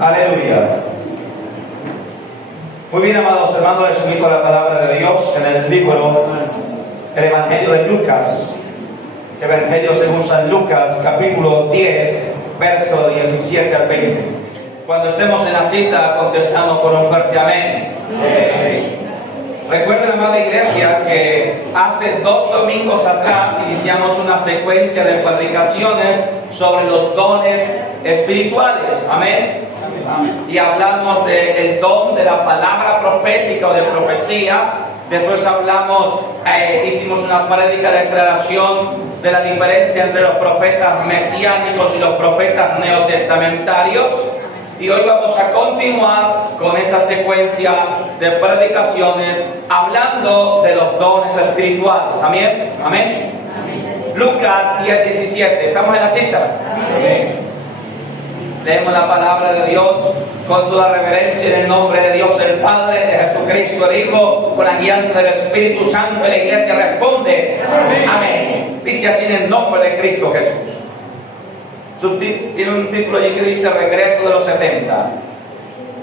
Aleluya. Muy bien, amados hermanos, les invito a la palabra de Dios en el libro, el Evangelio de Lucas. Evangelio según San Lucas, capítulo 10, verso 17 al 20. Cuando estemos en la cita, contestando con un fuerte amén. Recuerden, amada iglesia, que hace 2 domingos atrás iniciamos una secuencia de predicaciones sobre los dones espirituales. Amén. Y hablamos del don de la palabra profética o de profecía. Después hicimos una prédica de declaración de la diferencia entre los profetas mesiánicos y los profetas neotestamentarios. Y hoy vamos a continuar con esa secuencia de predicaciones hablando de los dones espirituales. Amén. Amén. Lucas 10:17. ¿Estamos en la cita? Amén. Leemos la palabra de Dios con toda reverencia en el nombre de Dios el Padre, de Jesucristo el Hijo, con la guianza del Espíritu Santo, y la iglesia responde amén. Amén. Dice así en el nombre de Cristo Jesús. Tiene un título allí que dice Regreso de los 70.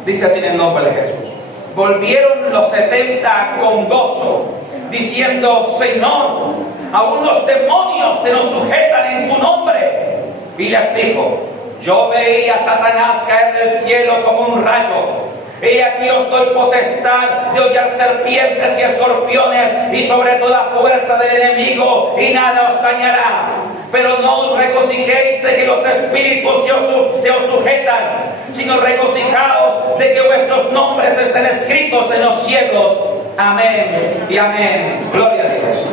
Dice así en el nombre de Jesús. Volvieron los 70 con gozo, diciendo: Señor, aún los demonios se nos sujetan en tu nombre. Y les dijo: Yo veía a Satanás caer del cielo como un rayo. He aquí os doy potestad de hollar serpientes y escorpiones y sobre toda fuerza del enemigo, y nada os dañará. Pero no os regocijéis de que los espíritus se os sujetan, sino regocijaos de que vuestros nombres estén escritos en los cielos. Amén y amén. Gloria a Dios.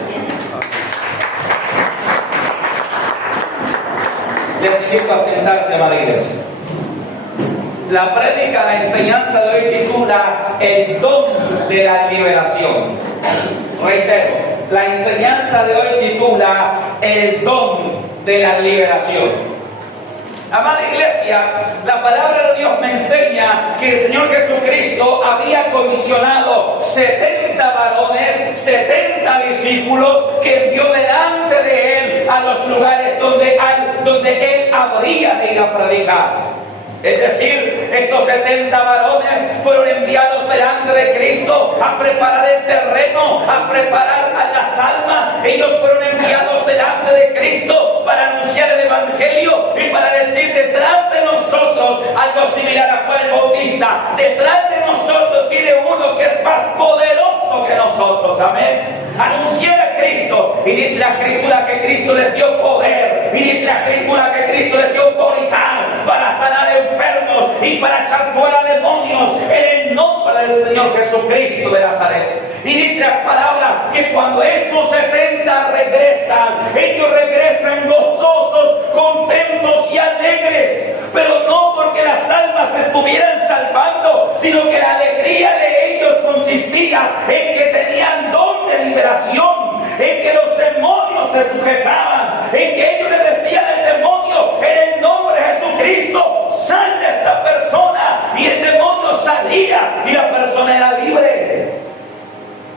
Les invito a sentarse, amada iglesia. La prédica, la enseñanza de hoy titula El don de la liberación. Reitero, la enseñanza de hoy titula El don de la liberación. Amada iglesia, la palabra de Dios me enseña que el Señor Jesucristo había comisionado 70 varones, 70 discípulos que envió delante de Él a los lugares donde Él habría de ir a predicar. Es decir, estos 70 varones fueron enviados delante de Cristo a preparar el terreno, a preparar a las almas. Ellos fueron enviados delante de Cristo para anunciar el Evangelio y para decir: detrás de nosotros, algo similar a Juan el Bautista, detrás de nosotros viene uno que es más poderoso que nosotros. Amén. Anunciar a Cristo. Y dice la Escritura que Cristo les dio poder. Y dice la Escritura que Cristo les dio autoridad para sanar enfermos y para echar fuera demonios en el nombre del Señor Jesucristo de Nazaret. Y dice la palabra que cuando estos 70 regresan, ellos regresan gozosos, contentos y alegres, pero no porque las almas se estuvieran salvando, sino que la alegría de ellos consistía en que tenían don de liberación, en que los demonios se sujetaban, en que ellos le decían al demonio: en el nombre de Jesucristo, sal de esta persona, y el demonio salía y la persona era libre.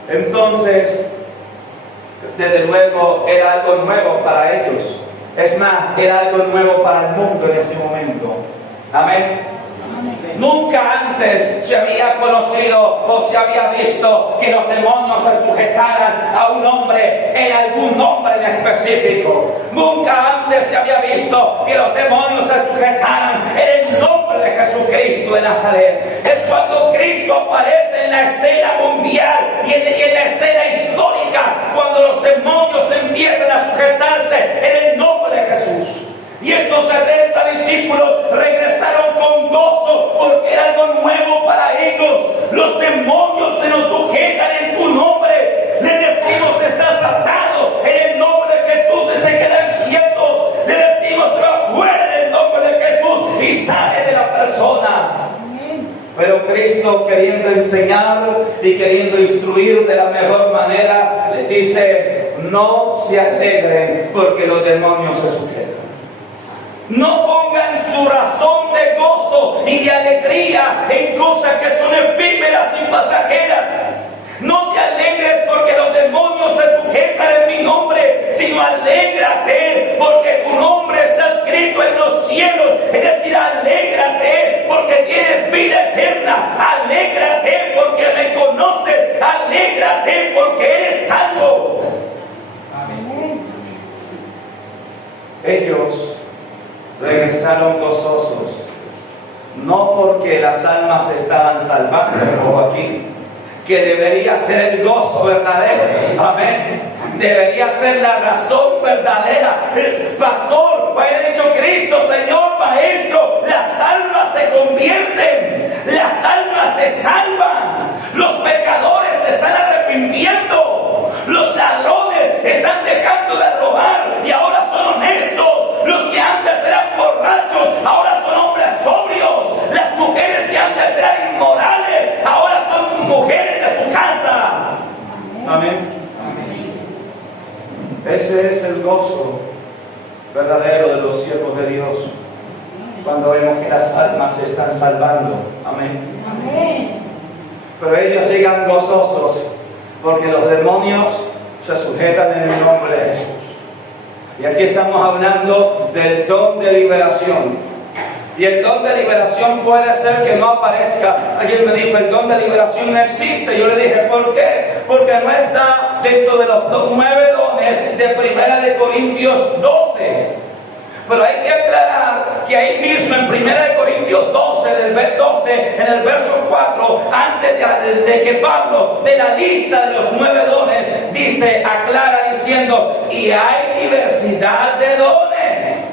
Entonces, desde luego era algo nuevo para ellos. Es más, era algo nuevo para el mundo en ese momento. Amén. Nunca antes se había conocido o se había visto que los demonios se sujetaran a un hombre en algún nombre en específico. Nunca antes se había visto que los demonios se sujetaran en el nombre de Jesucristo de Nazaret. Es cuando Cristo aparece en la escena mundial y en la escena histórica, cuando los demonios empiezan a sujetarse en el nombre de Jesús. Y estos 70 discípulos regresaron con gozo porque era algo nuevo para ellos. Los demonios se nos sujetan en tu nombre. Les decimos: estás atado en el nombre de Jesús, y se quedan quietos. Les decimos: se va fuera en el nombre de Jesús, y sale de la persona. Pero Cristo, queriendo enseñar y queriendo instruir de la mejor manera, les dice: no se alegren porque los demonios se sujetan. No pongan su razón de gozo y de alegría en cosas que son efímeras y pasajeras. No te alegres porque los demonios se sujetan en mi nombre, sino alégrate porque tu nombre está escrito en los cielos. Es decir, alégrate porque tienes no porque las almas se estaban salvando, como aquí, que debería ser el gozo verdadero, amén, debería ser la razón verdadera. El pastor, haya dicho Cristo, Señor, Maestro, las almas se convierten, las almas se salvan, los pecadores se están arrepintiendo, los ladrones están dejando de robar y ahora son honestos, los que antes eran borrachos ahora son hombres sobrios, las mujeres que antes eran inmorales ahora son mujeres de su casa. Amén. Ese es el gozo verdadero de los siervos de Dios, cuando vemos que las almas se están salvando. Amén. Amén. Pero ellos llegan gozosos porque los demonios se sujetan en el nombre de Jesús. Y aquí estamos hablando del don de liberación. Y el don de liberación puede ser que no aparezca. Alguien me dijo, el don de liberación no existe. Yo le dije, ¿por qué? Porque no está dentro de los 9 dones de 1 Corintios 12. Pero hay que aclarar que ahí mismo en 1 Corintios 12, en el verso 4, antes de que Pablo de la lista de los 9 dones, dice, aclara diciendo, y hay diversidad de dones,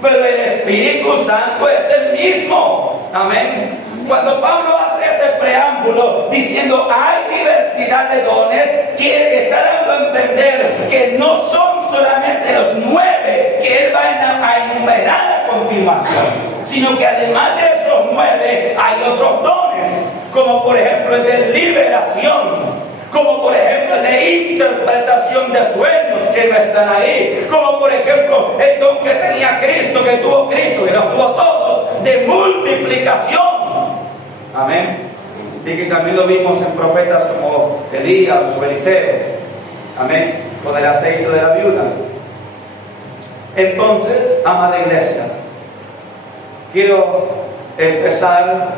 pero el Espíritu Santo es el mismo. Amén. Cuando Pablo hace ese preámbulo diciendo hay diversidad de dones, está dando a entender que no son solamente los 9 que él va a enumerar a continuación, sino que además de esos 9 hay otros dones, como por ejemplo el de liberación, como por ejemplo el de interpretación de sueños, que no están ahí, como por ejemplo el don que tenía Cristo, que tuvo Cristo, que los tuvo todos, de multiplicación. Amén. Y que también lo vimos en profetas como Elías o Eliseo. Amén. Con el aceite de la viuda. Entonces, amada iglesia, quiero empezar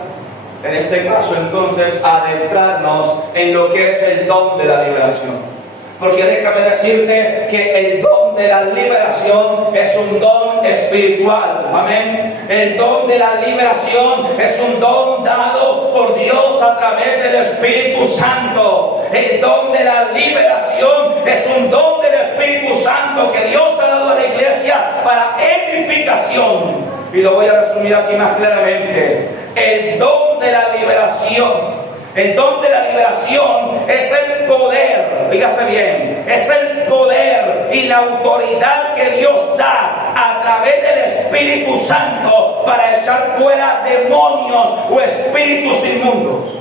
en este caso entonces a adentrarnos en lo que es el don de la liberación. Porque déjame decirte que el don de la liberación es un don espiritual. Amén. El don de la liberación es un don dado por Dios a través del Espíritu Santo. El don de la liberación es un don del Espíritu Santo que Dios ha dado a la iglesia para edificación. Y lo voy a resumir aquí más claramente. El don de la liberación. El don de la liberación es el poder, dígase bien, es el poder y la autoridad que Dios da a través del Espíritu Santo para echar fuera demonios o espíritus inmundos.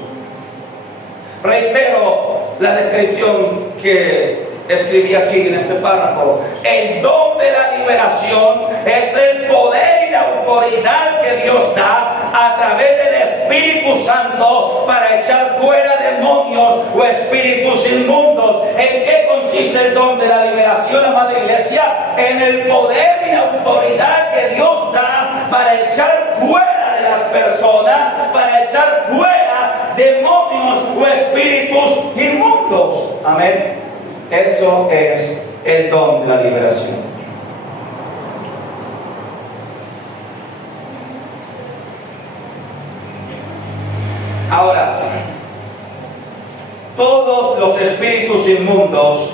Reitero la descripción que escribí aquí en este párrafo. El don de la liberación es el poder y la autoridad que Dios da a través del Espíritu Santo para echar fuera demonios o espíritus inmundos. ¿En qué consiste el don de la liberación, amada iglesia? En el poder y la autoridad que Dios da para echar fuera de las personas, para echar fuera demonios o espíritus inmundos. Amén. Eso es el don de la liberación. Ahora, todos los espíritus inmundos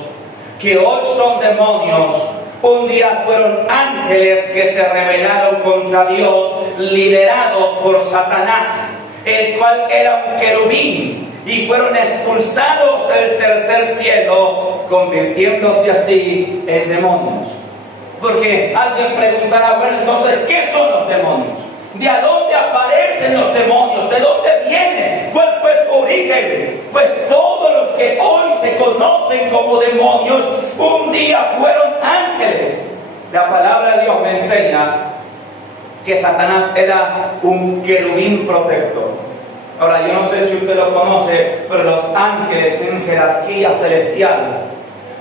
que hoy son demonios, un día fueron ángeles que se rebelaron contra Dios, liderados por Satanás, el cual era un querubín, y fueron expulsados del tercer cielo, convirtiéndose así en demonios. Porque alguien preguntará, bueno, entonces, ¿qué son los demonios? ¿De a dónde aparecen los demonios? ¿De dónde vienen? ¿Cuál fue su origen? Pues todos los que hoy se conocen como demonios, un día fueron ángeles. La palabra de Dios me enseña que Satanás era un querubín protector. Ahora, yo no sé si usted lo conoce, pero los ángeles tienen jerarquía celestial.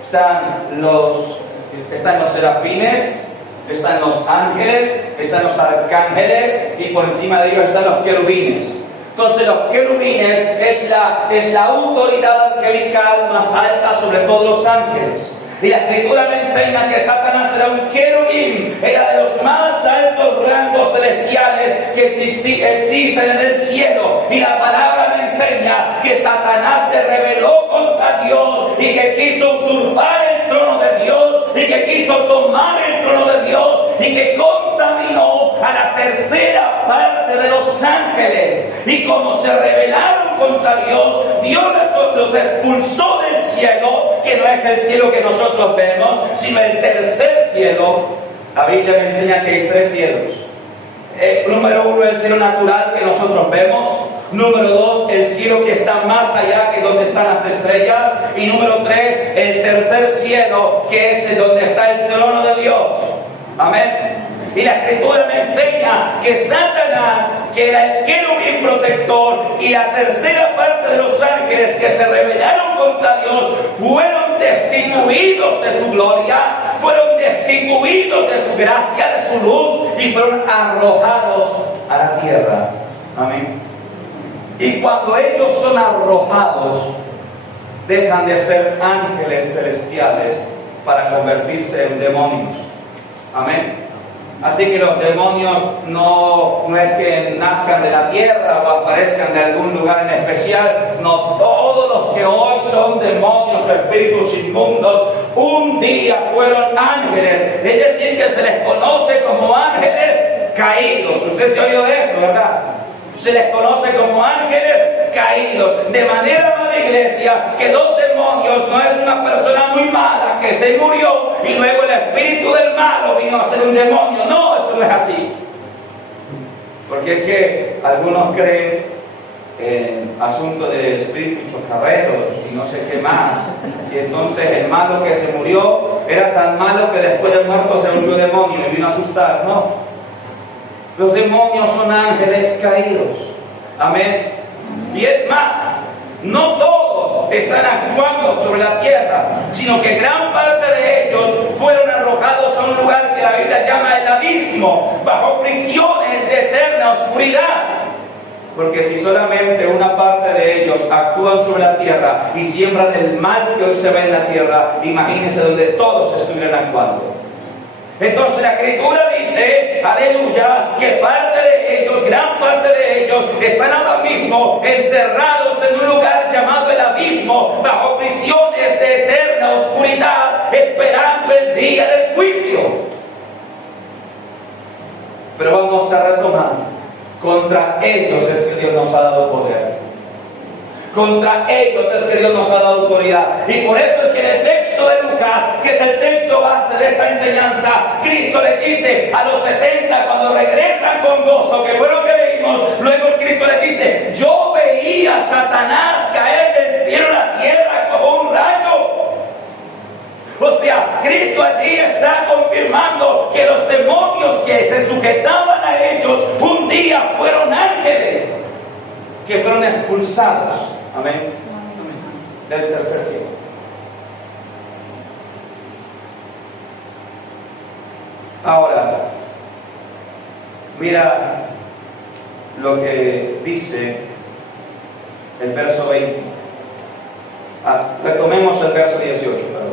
Están los serafines, están los ángeles, están los arcángeles y por encima de ellos están los querubines. Entonces los querubines es la autoridad angelical más alta sobre todos los ángeles. Y la escritura me enseña que Satanás era un querubín, era de los más altos rangos celestiales que existen en el cielo. Y la palabra me enseña que Satanás se rebeló contra Dios y que quiso usurpar el trono de Dios y que quiso tomar el trono de Dios y que contaminó a la tercera parte de los ángeles. Y como se rebelaron contra Dios, Dios los expulsó del cielo, que no es el cielo que nosotros vemos, sino el tercer cielo. La Biblia me enseña que hay 3 cielos. Número 1, el cielo natural que nosotros vemos. Número 2, el cielo que está más allá, que donde están las estrellas. Y número 3, el tercer cielo, que es donde está el trono de Dios. Amén. Y la escritura me enseña que Satanás, que era el querubín protector, y la tercera parte de los ángeles que se rebelaron contra Dios, fueron destituidos de su gloria, fueron destituidos de su gracia, de su luz, y fueron arrojados a la tierra. Amén. Y cuando ellos son arrojados, dejan de ser ángeles celestiales para convertirse en demonios. Amén. Así que los demonios no es que nazcan de la tierra o aparezcan de algún lugar en especial. No, todos los que hoy son demonios, espíritus inmundos, un día fueron ángeles. Es decir, que se les conoce como ángeles caídos. Usted se ha oído de eso, ¿verdad? Se les conoce como ángeles caídos. De manera, amada iglesia, que los demonios no es una persona muy mala que se murió y luego el espíritu del malo vino a ser un demonio. No, eso no es así. Porque es que algunos creen en asuntos de espíritus chocarreros y no sé qué más. Y entonces el malo que se murió era tan malo que después de muerto se volvió demonio y vino a asustar. No. Los demonios son ángeles caídos. Amén. Y es más, no todos están actuando sobre la tierra, sino que gran parte de ellos fueron arrojados a un lugar que la Biblia llama el abismo, bajo prisiones de eterna oscuridad. Porque si solamente una parte de ellos actúan sobre la tierra y siembran el mal que hoy se ve en la tierra, imagínense donde todos estuvieran actuando. Entonces la escritura dice, aleluya, que parte de ellos, gran parte de ellos, están ahora mismo encerrados en un lugar llamado el abismo, bajo prisiones de eterna oscuridad, esperando el día del juicio. Pero vamos a retomar, contra ellos es que Dios nos ha dado poder. Contra ellos es que Dios nos ha dado autoridad. Y por eso es que en el texto de Lucas, que es el texto base de esta enseñanza, Cristo le dice a los 70 cuando regresan con gozo, que fue lo que leímos, luego Cristo les dice, yo veía a Satanás caer del cielo a la tierra como un rayo. O sea, Cristo allí está confirmando que los demonios que se sujetaban a ellos un día fueron ángeles que fueron expulsados. Amén. Del tercer cielo. Ahora, mira lo que dice el verso 20. Retomemos el verso 18, perdón.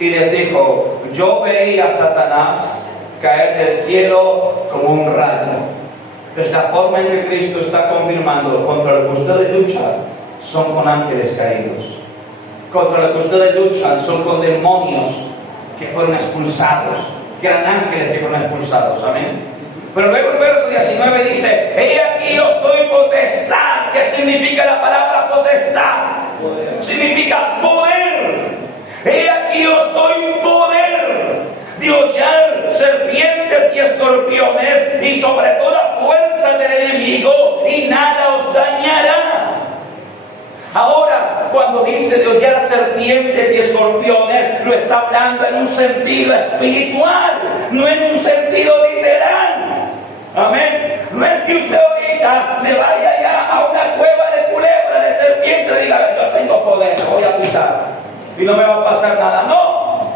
Y les dijo, yo veía a Satanás caer del cielo como un rayo. Pues la forma en que Cristo está confirmando contra lo que ustedes luchan son con ángeles caídos. Contra lo que ustedes luchan son con demonios que fueron expulsados, que eran ángeles que fueron expulsados. Amén. Pero luego el verso 19 dice, he aquí os doy potestad. ¿Qué significa la palabra potestad? Poder. Significa poder. He aquí os doy poder de hollar serpientes y escorpiones y sobre toda fuerza del enemigo y nada os dañará. Ahora, cuando dice de hollar serpientes y escorpiones, lo está hablando en un sentido espiritual, no en un sentido literal. Amén. No es que usted ahorita se vaya ya a una cueva de culebra, de serpiente, y diga, yo tengo poder, voy a pisar y no me va a pasar nada. No,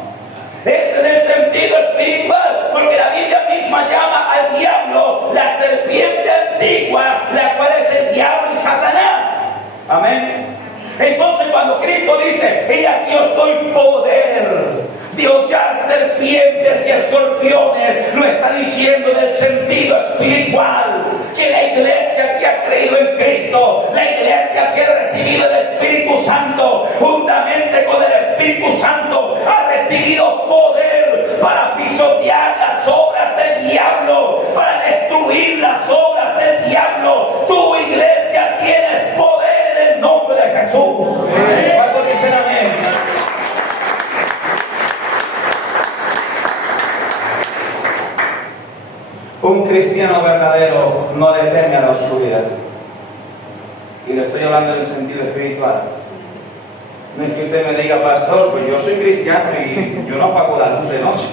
es en el sentido espiritual, porque la Biblia misma llama al diablo la serpiente antigua, la cual es el diablo y Satanás. Amén. Entonces cuando Cristo dice, he aquí os doy poder de hollar serpientes y escorpiones. Lo está diciendo del sentido espiritual, que la iglesia que ha creído en Cristo, la iglesia que ha recibido el Espíritu Santo, juntamente con el Espíritu Santo, ha recibido poder para pisotear las obras del diablo, para destruir las obras del diablo. Tu iglesia tienes poder en el nombre de Jesús. ¿Cuántos dicen amén? Un cristiano verdadero no le teme a la oscuridad. Y le estoy hablando en el sentido espiritual. No es que usted me diga, pastor, pues yo soy cristiano y yo no apago la luz de noche.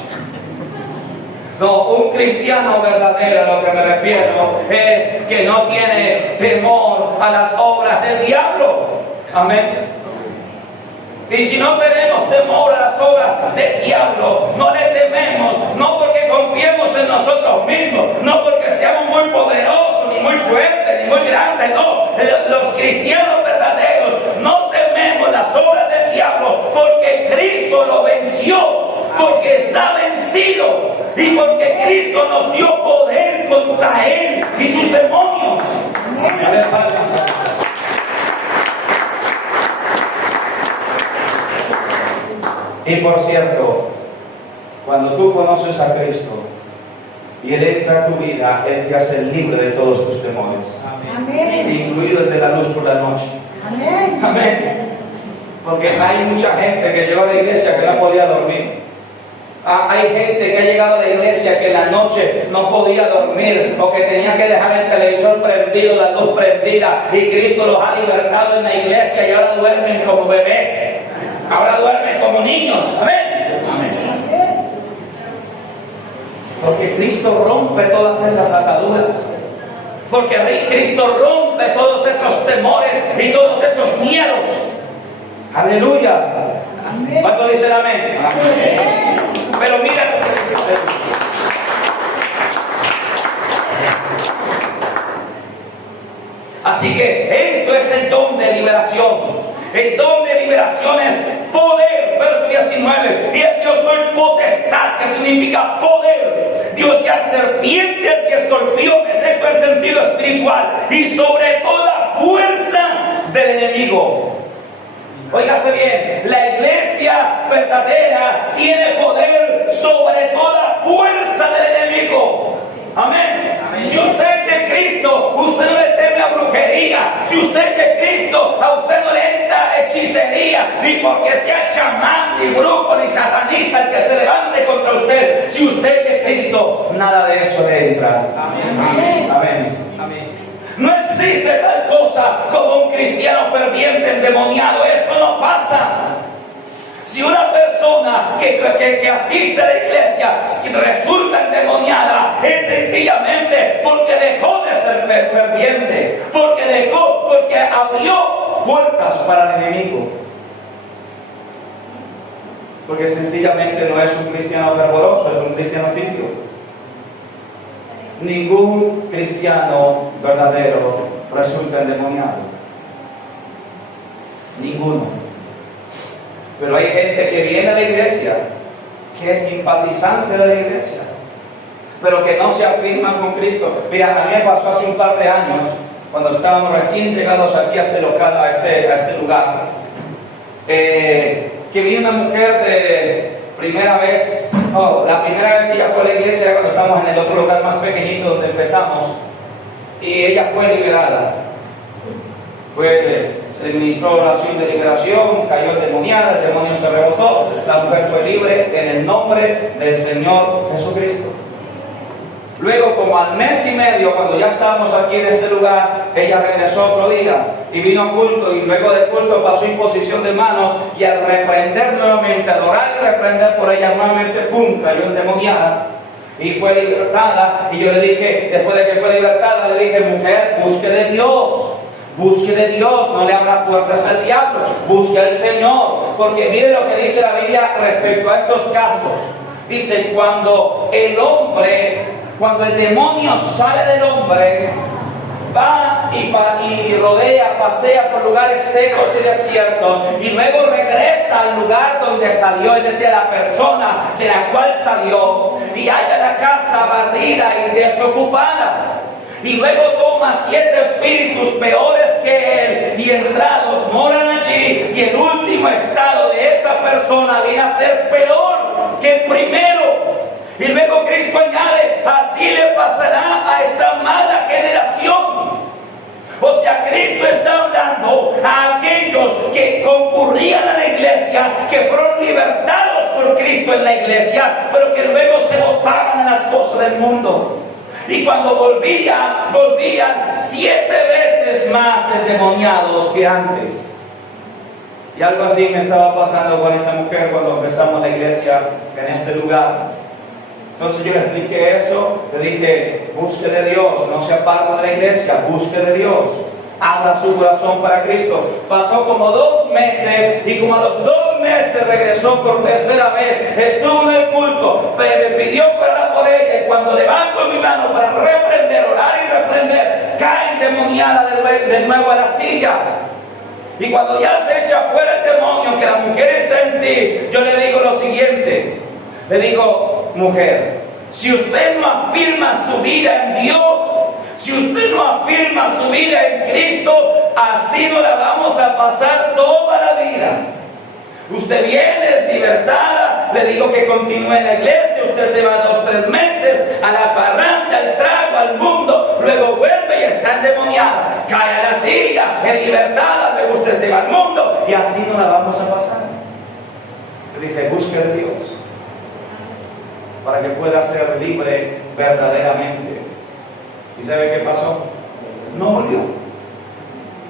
No, un cristiano verdadero, a lo que me refiero, es que no tiene temor a las obras del diablo. Amén. Y si no tenemos temor a las obras del diablo, no le tememos, no porque confiemos en nosotros mismos, no porque seamos muy poderosos, ni muy fuertes, ni muy grandes, no. Los cristianos verdaderos no tememos las obras del diablo, porque Cristo lo venció, porque está vencido, y porque Cristo nos dio poder contra él y sus demonios. Amén. Y por cierto, cuando tú conoces a Cristo y Él entra a tu vida, Él te hace libre de todos tus temores. Amén. Incluido el de la luz por la noche. Amén. Amén. Porque hay mucha gente que llegó a la iglesia que no podía dormir. Hay gente que ha llegado a la iglesia que en la noche no podía dormir o que tenía que dejar el televisor prendido, la luz prendida, y Cristo los ha libertado en la iglesia y ahora duermen como bebés. Ahora duermen como niños. Amén. Amén. Porque Cristo rompe todas esas ataduras. Porque Cristo rompe todos esos temores y todos esos miedos. Aleluya. ¿Cuánto dicen amén? Amén. Pero mira lo que dice. Así que esto es el don de liberación. El don de liberación es poder, verso 19. Y aquí os doy potestad, que significa poder, de hollar serpientes y escorpiones. Esto es sentido espiritual. Y sobre toda fuerza del enemigo. Óigase bien, la iglesia verdadera tiene poder sobre toda fuerza del enemigo. Amén. Si usted es de Cristo, usted no le teme a brujería. Si usted es de Cristo, a usted no le entra hechicería, ni porque sea chamán, ni brujo, ni satanista el que se levante contra usted. Si usted es de Cristo, nada de eso le entra. Amén. Amén. Amén. Amén. No existe tal cosa como un cristiano ferviente endemoniado. Eso no pasa. Si una persona que asiste a la iglesia resulta endemoniada, es sencillamente porque dejó de ser ferviente, porque abrió puertas para el enemigo. Porque sencillamente no es un cristiano fervoroso, es un cristiano tibio. Ningún cristiano verdadero resulta endemoniado. Ninguno. Pero hay gente que viene a la iglesia, que es simpatizante de la iglesia, pero que no se afirma con Cristo. Mira, a mí me pasó hace un par de años, cuando estábamos recién llegados aquí a este local, a este lugar, que vino una mujer de primera vez. La primera vez que ella fue a la iglesia era cuando estábamos en el otro lugar más pequeñito donde empezamos, y ella fue liberada. Se ministró oración de liberación, cayó endemoniada, el demonio se rebotó, la mujer fue libre en el nombre del Señor Jesucristo. Luego, como al mes y medio, cuando ya estábamos aquí en este lugar, ella regresó otro día y vino a culto, y luego del culto pasó imposición de manos, y al reprender nuevamente, adorar y reprender por ella nuevamente, ¡pum!, cayó endemoniada y fue libertada. Y yo le dije, después de que fue libertada, le dije: mujer, busque de Dios. Busque de Dios, no le abra puertas al diablo, busque al Señor. Porque mire lo que dice la Biblia respecto a estos casos. Dice: cuando el demonio sale del hombre, va y rodea, pasea por lugares secos y desiertos, y luego regresa al lugar donde salió, es decir, a la persona de la cual salió, y halla la casa barrida y desocupada. Y luego toma 7 espíritus peores que él, y entrados moran allí, y el último estado de esa persona viene a ser peor que el primero. Y luego Cristo añade, así le pasará a esta mala generación. O sea, Cristo está hablando a aquellos que concurrían a la iglesia, que fueron libertados por Cristo en la iglesia, pero que luego se botaban a las cosas del mundo. Y cuando volvían 7 veces más endemoniados que antes. Y algo así me estaba pasando con esa mujer cuando empezamos la iglesia en este lugar. Entonces yo le expliqué eso, le dije, busque de Dios, no se aparta de la iglesia, busque de Dios, abra su corazón para Cristo. Pasó como 2 meses, y como a los 2 meses regresó por tercera vez, estuvo en el culto, pero me pidió que orara por ella, y cuando levanto mi mano para reprender, orar y reprender, cae endemoniada de nuevo a la silla. Y cuando ya se echa fuera el demonio, que la mujer está en sí, yo le digo lo siguiente, le digo, mujer, si usted no afirma su vida en Dios, si usted no afirma su vida en Cristo, así no la vamos a pasar toda la vida. Usted viene, es libertada, le digo que continúe en la iglesia, usted se va 2 o 3 meses a la parranda, al trago, al mundo, luego vuelve y está endemoniada, cae a la silla, es libertada, luego usted se va al mundo, y así no la vamos a pasar. Le dije, busque de Dios, para que pueda ser libre verdaderamente. ¿Y sabe qué pasó? No volvió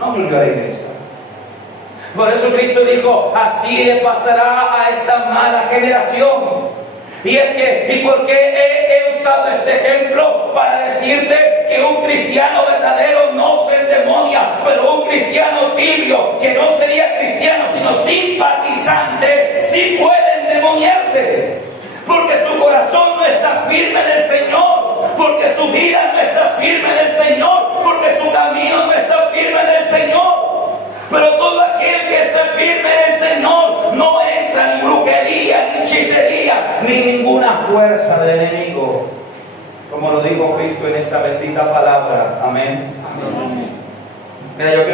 a la iglesia. Por eso Cristo dijo, así le pasará a esta mala generación. Y es que, ¿y por qué he usado este ejemplo? Para decirte que un cristiano verdadero no se endemonia, pero un cristiano tibio, que no sería cristiano sino simpatizante, sí puede endemoniarse. Porque su corazón no está firme en el Señor, porque su vida no está firme en el Señor, porque su camino no está firme en el Señor. Pero todo aquel que está firme en el Señor no entra ni brujería, ni hechicería, ni ninguna fuerza del enemigo, como lo dijo Cristo en esta bendita palabra. Amén. Amén. Mira, yo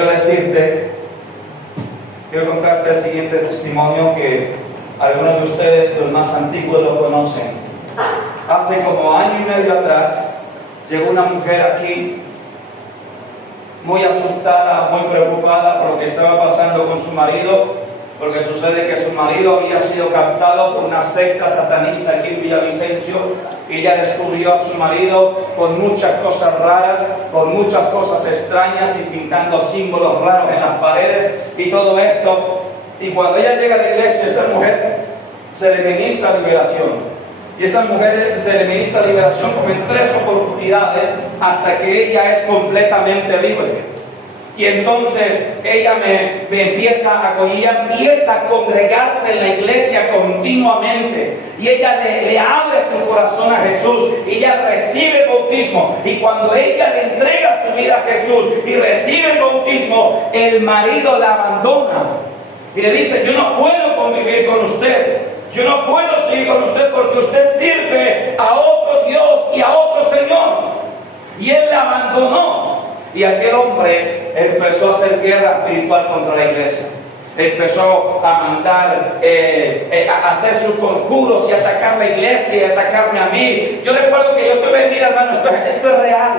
quiero contarte el siguiente testimonio que algunos de ustedes, los más antiguos, lo conocen. Hace como 1 año y medio atrás, llegó una mujer aquí, muy asustada, muy preocupada por lo que estaba pasando con su marido, porque sucede que su marido había sido captado por una secta satanista aquí en Villavicencio, y ella descubrió a su marido con muchas cosas raras, con muchas cosas extrañas, y pintando símbolos raros en las paredes y todo esto. Y cuando ella llega a la iglesia, esta mujer se le ministra liberación. Y esta mujer se le ministra liberación como en 3 oportunidades hasta que ella es completamente libre. Y entonces ella empieza a congregarse en la iglesia continuamente. Y ella le abre su corazón a Jesús. Y ella recibe el bautismo. Y cuando ella le entrega su vida a Jesús y recibe el bautismo, el marido la abandona. Y le dice, yo no puedo convivir con usted. Yo no puedo seguir con usted porque usted sirve a otro Dios y a otro Señor. Y él la abandonó. Y aquel hombre empezó a hacer guerra espiritual contra la iglesia. Empezó a mandar, a hacer sus conjuros y atacar la iglesia y atacarme a mí. Yo recuerdo que yo tuve, mira hermano, esto es real.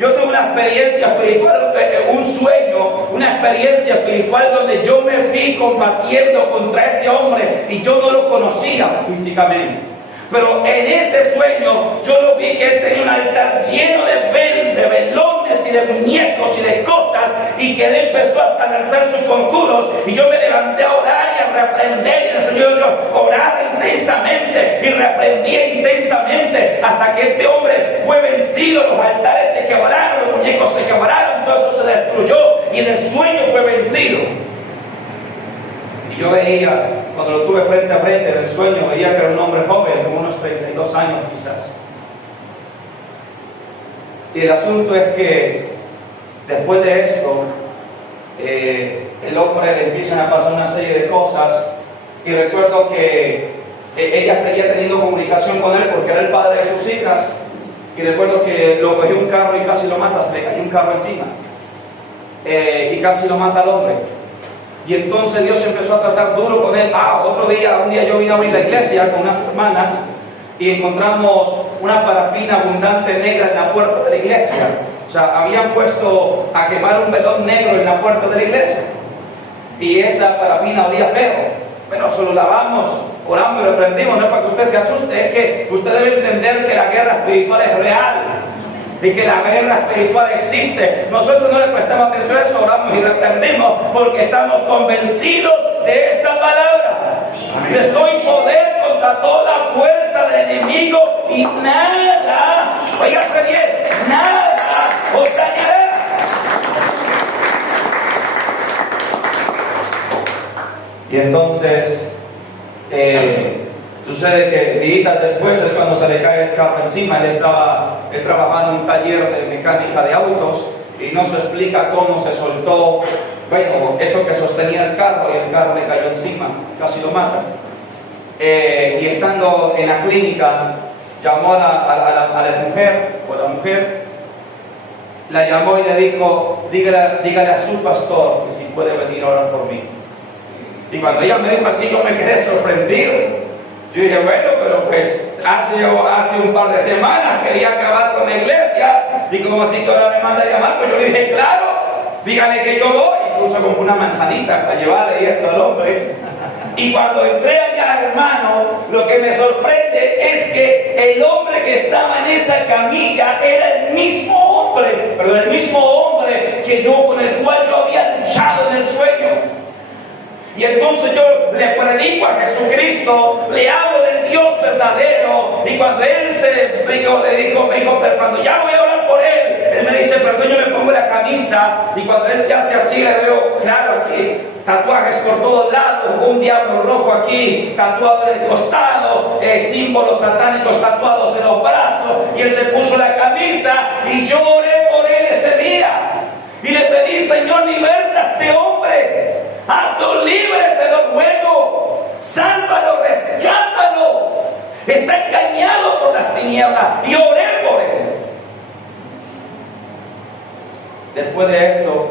Yo tuve una experiencia espiritual, un sueño, una experiencia espiritual donde yo me vi combatiendo contra ese hombre y yo no lo conocía físicamente. Pero en ese sueño yo lo vi que él tenía un altar lleno de velones y de muñecos y de cosas, y que él empezó a lanzar sus conjuros, y yo me levanté a orar y a reprender, y el Señor yo oraba intensamente y reprendía intensamente hasta que este hombre fue vencido. Los altares se quebraron, los muñecos se quebraron, todo eso se destruyó y en el sueño fue vencido. Y yo veía, cuando lo tuve frente a frente en el sueño, veía que era un hombre joven, como unos 32 años quizás. Y el asunto es que Después de esto, el hombre le empiezan a pasar una serie de cosas, y recuerdo que ella seguía teniendo comunicación con él porque era el padre de sus hijas, y recuerdo que lo cogió un carro y casi lo mata, se le cayó un carro encima, y casi lo mata al hombre. Y entonces Dios empezó a tratar duro con él. Un día yo vine a abrir la iglesia con unas hermanas y encontramos una parafina abundante negra en la puerta de la iglesia. O sea, habían puesto a quemar un velón negro en la puerta de la iglesia, y esa parafina olía feo. Bueno, solo lavamos, oramos y lo prendimos. No es para que usted se asuste, es que usted debe entender que la guerra espiritual es real y que la guerra espiritual existe. Nosotros no le prestamos atención a eso, oramos y reprendimos porque estamos convencidos de esta palabra. Les doy poder contra toda fuerza del enemigo y nada, óigase bien, nada os dañará. Y entonces sucede que días después es cuando se le cae el carro encima. Él trabajaba en un taller de mecánica de autos y no se explica cómo se soltó, bueno, eso que sostenía el carro, y el carro le cayó encima, casi lo mata. Y estando en la clínica, llamó a la mujer, la llamó y le dijo, dígale a su pastor que si puede venir a orar por mí. Y cuando ella me dijo así, yo me quedé sorprendido. Yo dije, bueno, pero pues hace un par de semanas quería acabar con la iglesia, y como así todavía me manda a llamar, pues yo le dije, claro, dígale que yo voy. Incluso con una manzanita para llevarle esto al hombre. Y cuando entré allá, hermano, lo que me sorprende es que el hombre que estaba en esa camilla era el mismo hombre con el cual yo había luchado en el sueño. Y entonces yo le predico a Jesucristo, le hablo del Dios verdadero, y cuando él me dijo, pero cuando ya voy a orar por él me dice, perdón, yo me pongo la camisa, y cuando él se hace así, le veo, claro, aquí, tatuajes por todos lados, un diablo rojo aquí, tatuado en el costado, símbolos satánicos tatuados en los brazos, y él se puso la camisa, y yo oré por él ese día, y le pedí, Señor, liberta a este hombre, hazlo libre, te lo ruego, sálvalo, rescátalo, está engañado por las tinieblas, y oré por él. Después de esto,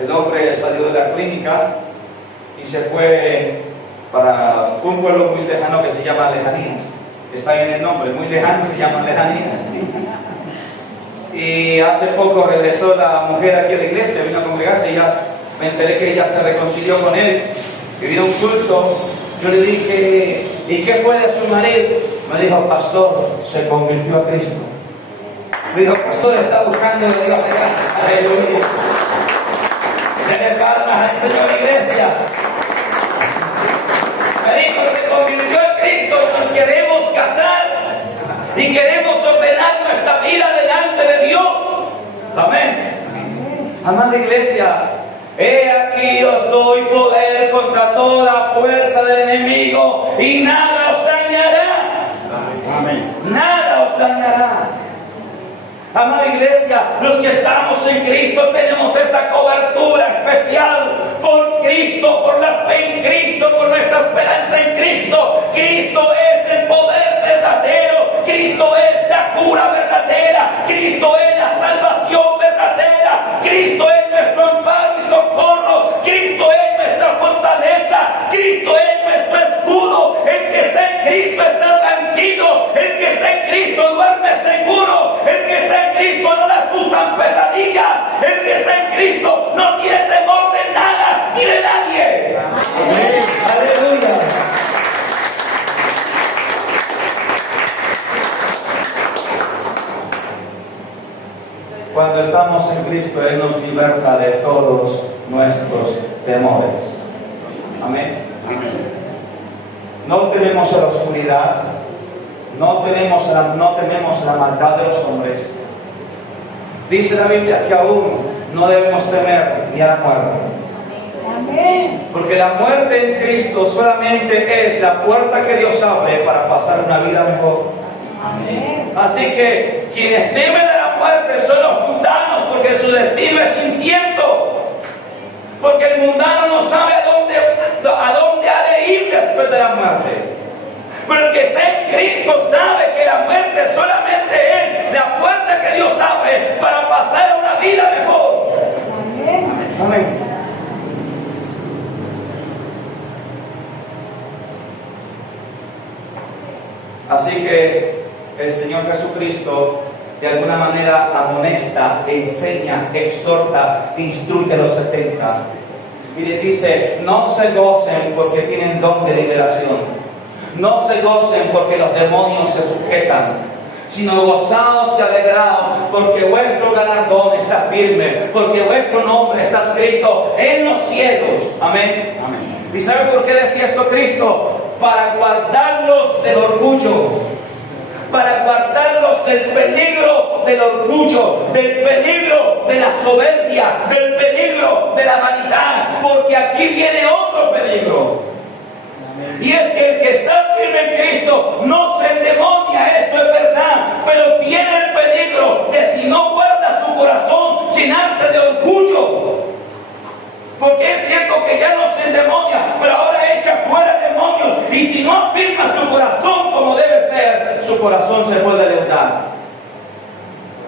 el hombre salió de la clínica y se fue para un pueblo muy lejano que se llama Lejanías. Está bien el nombre, muy lejano, se llama Lejanías. Y hace poco regresó la mujer aquí a la iglesia, vino a congregarse, y ya me enteré que ella se reconcilió con él, y vino a un culto. Yo le dije, ¿y qué fue de su marido? Me dijo, pastor, se convirtió a Cristo. Me dijo, pastor, está buscando a Dios. Aleluya. Denle palmas al Señor, iglesia. Me dijo, se convirtió a Cristo y nos queremos casar y queremos ordenar nuestra vida delante de Dios. Amén. Amada iglesia, he aquí os doy poder contra toda fuerza del enemigo y nada os dañará. Amén. Nada os dañará. Amada iglesia, los que estamos en Cristo tenemos esa cobertura especial por Cristo, por la fe en Cristo, por nuestra esperanza en Cristo. Cristo es el poder verdadero, Cristo es la cura verdadera, Cristo es la salvación verdadera, Cristo es nuestro amparo y socorro, Cristo es nuestra fortaleza, Cristo es nuestro escudo. El que está en Cristo está tranquilo, el que está en Cristo duerme seguro, el que está en Cristo no le asustan pesadillas, el que está en Cristo no tiene temor de nada ni de nadie. Amén. Aleluya. Cuando estamos en Cristo, Él nos liberta de todos nuestros temores. Amén. Amén. No tememos a la oscuridad, no tememos la maldad de los hombres. Dice la Biblia que aún no debemos temer ni a la muerte. Amén. Porque la muerte en Cristo solamente es la puerta que Dios abre para pasar una vida mejor. Amén. Así que quienes temen a la muerte son los mundanos, porque porque su destino es incierto, porque el mundano no sabe a dónde ha de ir después de la muerte. Pero el que está en Cristo sabe que la muerte solamente es la puerta que Dios abre para pasar a una vida mejor. Amén. Así que el Señor Jesucristo de alguna manera amonesta, enseña, exhorta, instruye a los 70. Y les dice, no se gocen porque tienen don de liberación. No se gocen porque los demonios se sujetan, sino gozados y alegrados porque vuestro galardón está firme, porque vuestro nombre está escrito en los cielos. Amén. Amén. ¿Y sabe por qué decía esto Cristo? Para guardarlos del orgullo, para guardarlos del peligro del orgullo, del peligro de la soberbia, del peligro de la vanidad, porque aquí viene otro peligro. Y es que el que está firme en Cristo no se endemonia, esto es verdad, pero tiene el peligro de, si no guarda su corazón, llenarse de orgullo. Porque es cierto que ya no se endemonia, pero ahora echa fuera demonios. Y si no afirma su corazón como debe ser, su corazón se puede levantar,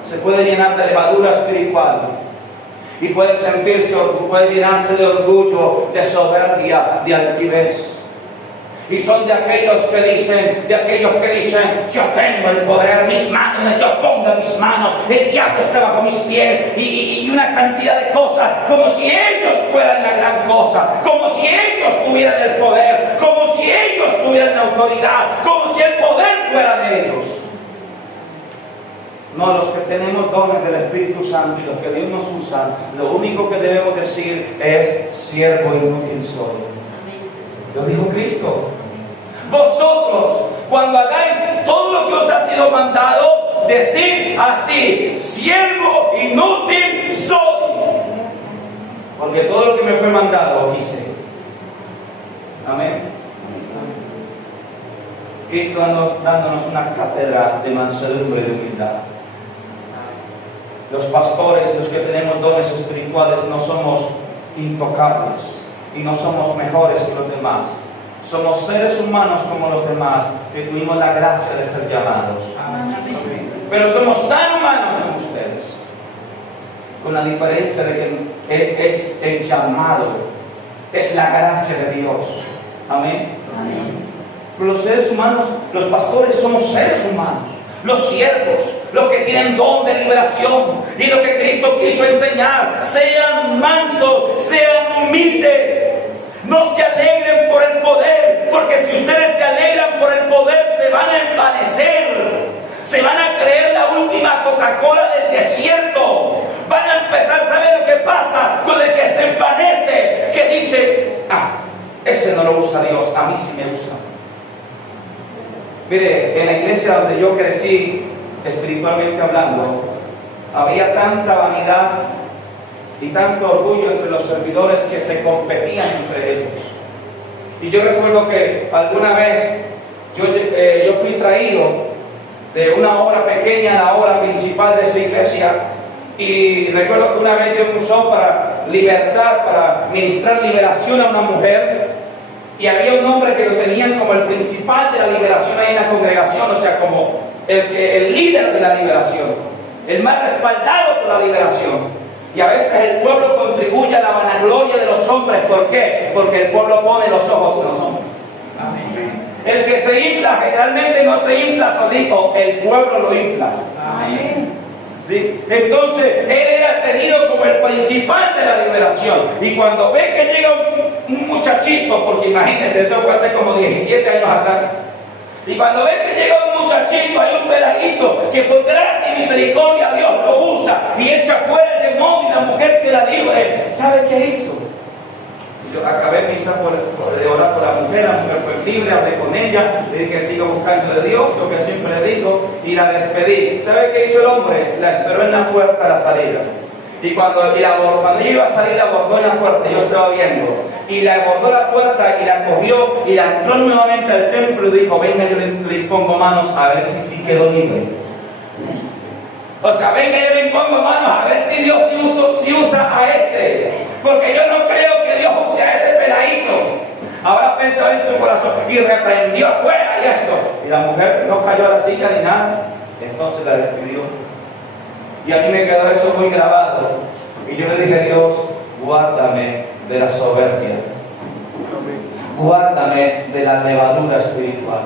se puede llenar de levadura espiritual. Y puede sentirse, puede llenarse de orgullo, de soberbia, de altivez. Y son de aquellos que dicen, yo tengo el poder, mis manos, yo pongo mis manos, el diablo está bajo mis pies, y una cantidad de cosas, como si ellos fueran la gran cosa, como si ellos tuvieran el poder, como si ellos tuvieran la autoridad, como si el poder fuera de ellos. No, los que tenemos dones del Espíritu Santo y los que Dios nos usa, lo único que debemos decir es, siervo inútil soy. Lo dijo Cristo. Vosotros, cuando hagáis todo lo que os ha sido mandado, decid así, siervo inútil soy. Porque todo lo que me fue mandado hice. Amén. Cristo dándonos una cátedra de mansedumbre y de humildad. Los pastores y los que tenemos dones espirituales no somos intocables y no somos mejores que los demás. Somos seres humanos como los demás que tuvimos la gracia de ser llamados. Amén. Pero somos tan humanos como ustedes, con la diferencia de que es el llamado, es la gracia de Dios. Amén. Amén. Los seres humanos, los pastores somos seres humanos. Los siervos, los que tienen don de liberación, y lo que Cristo quiso enseñar, sean mansos, sean humildes. No se alegren por el poder, porque si ustedes se alegran por el poder, se van a envanecer. Se van a creer la última Coca-Cola del desierto. Van a empezar a saber lo que pasa con el que se envanece, que dice, ese no lo usa Dios, a mí sí me usa. Mire, en la iglesia donde yo crecí, espiritualmente hablando, había tanta vanidad y tanto orgullo entre los servidores que se competían entre ellos. Y yo recuerdo que alguna vez yo fui traído de una obra pequeña a la obra principal de esa iglesia, y recuerdo que una vez Dios me usó para libertar, para ministrar liberación a una mujer, y había un hombre que lo tenían como el principal de la liberación ahí en la congregación, o sea, como el líder de la liberación, el más respaldado por la liberación. Y a veces el pueblo contribuye a la vanagloria de los hombres. ¿Por qué? Porque el pueblo pone los ojos en los hombres. Amén. El que se infla generalmente no se infla solito, el pueblo lo infla. Amén. ¿Sí? Entonces él era tenido como el principal de la liberación. Y cuando ve que llega un muchachito, porque imagínense, eso fue hace como 17 años atrás, y cuando ve que llega un muchachito, hay un peladito que por gracia y misericordia Dios lo usa y echa fuera el demonio y la mujer que la libre, ¿sabe qué hizo? Yo acabé de orar por la mujer fue libre, hablé con ella, le dije que siga buscando de Dios, lo que siempre le digo, y la despedí. ¿Sabe qué hizo el hombre? La esperó en la puerta a la salida. Y cuando iba a salir, la abordó en la puerta, yo estaba viendo, y le abordó la puerta y la cogió y la entró nuevamente al templo y dijo, venga, yo le pongo manos a ver si sí quedó libre. O sea, venga, yo le impongo manos a ver si Dios si usa a este. Porque yo no creo que Dios use a ese peladito. Ahora pensó en su corazón y reprendió afuera y esto. Y la mujer no cayó a la silla ni nada. Entonces la despidió. Y a mí me quedó eso muy grabado. Y yo le dije a Dios, guárdame de la soberbia. Guárdame de la levadura espiritual.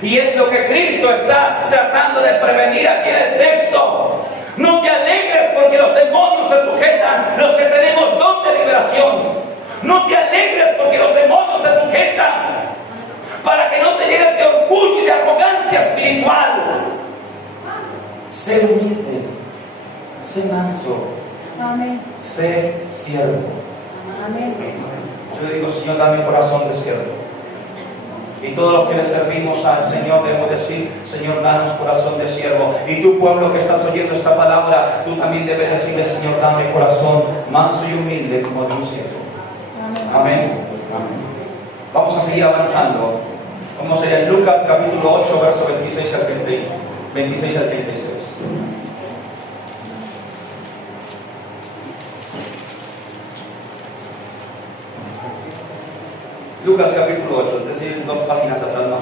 Y es lo que Cristo está tratando de prevenir aquí en el texto. No te alegres porque los demonios se sujetan, los que tenemos don de liberación. No te alegres porque los demonios se sujetan, para que no te llenes de orgullo y de arrogancia espiritual. Sé humilde, sé manso, amén. Sé siervo. Amén. Yo le digo, Señor, dame corazón de siervo. Y todos los que le servimos al Señor debemos decir, Señor, danos corazón de siervo. Y tu pueblo que estás oyendo esta palabra, tú también debes decirle, Señor, dame corazón manso y humilde como de un siervo. Amén. Amén. Vamos a seguir avanzando. Vamos a ir en Lucas capítulo 8, verso 26 al 36. Lucas capítulo 8, es decir, 2 páginas atrás más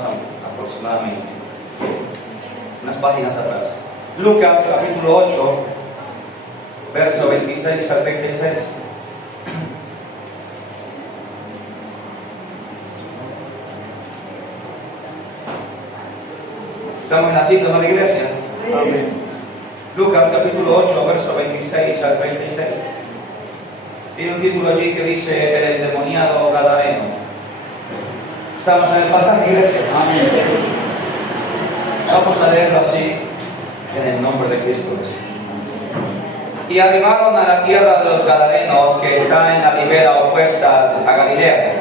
aproximadamente. Unas páginas atrás. Lucas capítulo 8, verso 26 al 36. Estamos en la cita de la iglesia. Amén. Lucas capítulo 8, verso 26 al 36. Tiene un título allí que dice el endemoniado gadareno. Estamos en el pasaje, iglesia. Amén. Vamos a leerlo así, en el nombre de Cristo Jesús. Y arribaron a la tierra de los Gadarenos, que está en la ribera opuesta a Galilea.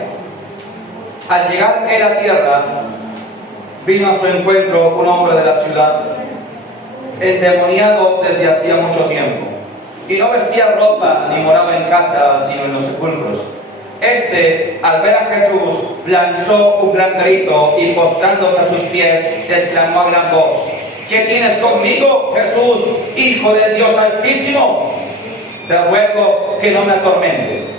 Al llegar a la tierra, vino a su encuentro un hombre de la ciudad, endemoniado desde hacía mucho tiempo, y no vestía ropa ni moraba en casa, sino en los sepulcros. Este, al ver a Jesús, lanzó un gran grito y postrándose a sus pies, exclamó a gran voz: ¿Qué tienes conmigo, Jesús, Hijo del Dios Altísimo? Te ruego que no me atormentes.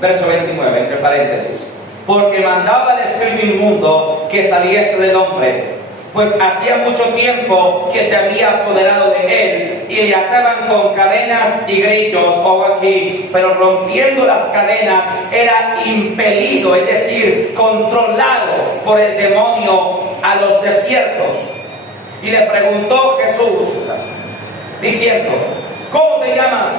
Verso 29, entre paréntesis. Porque mandaba al espíritu inmundo que saliese del hombre, pues hacía mucho tiempo que se había apoderado de él, y le ataban con cadenas y grillos, aquí, pero rompiendo las cadenas era impelido, es decir, controlado por el demonio a los desiertos. Y le preguntó Jesús, diciendo: ¿cómo te llamas?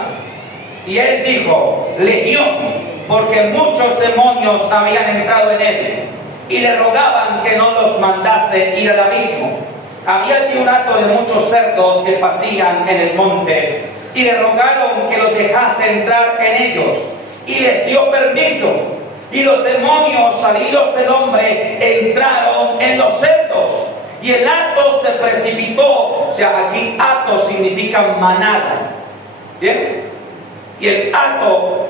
Y él dijo: Legión, porque muchos demonios habían entrado en él, y le rogaban que no los mandase ir al abismo. Había allí un hato de muchos cerdos que pasían en el monte, y le rogaron que los dejase entrar en ellos, y les dio permiso. Y los demonios salidos del hombre entraron en los cerdos, y el hato se precipitó. O sea, aquí hato significa manada. ¿Bien? Y el hato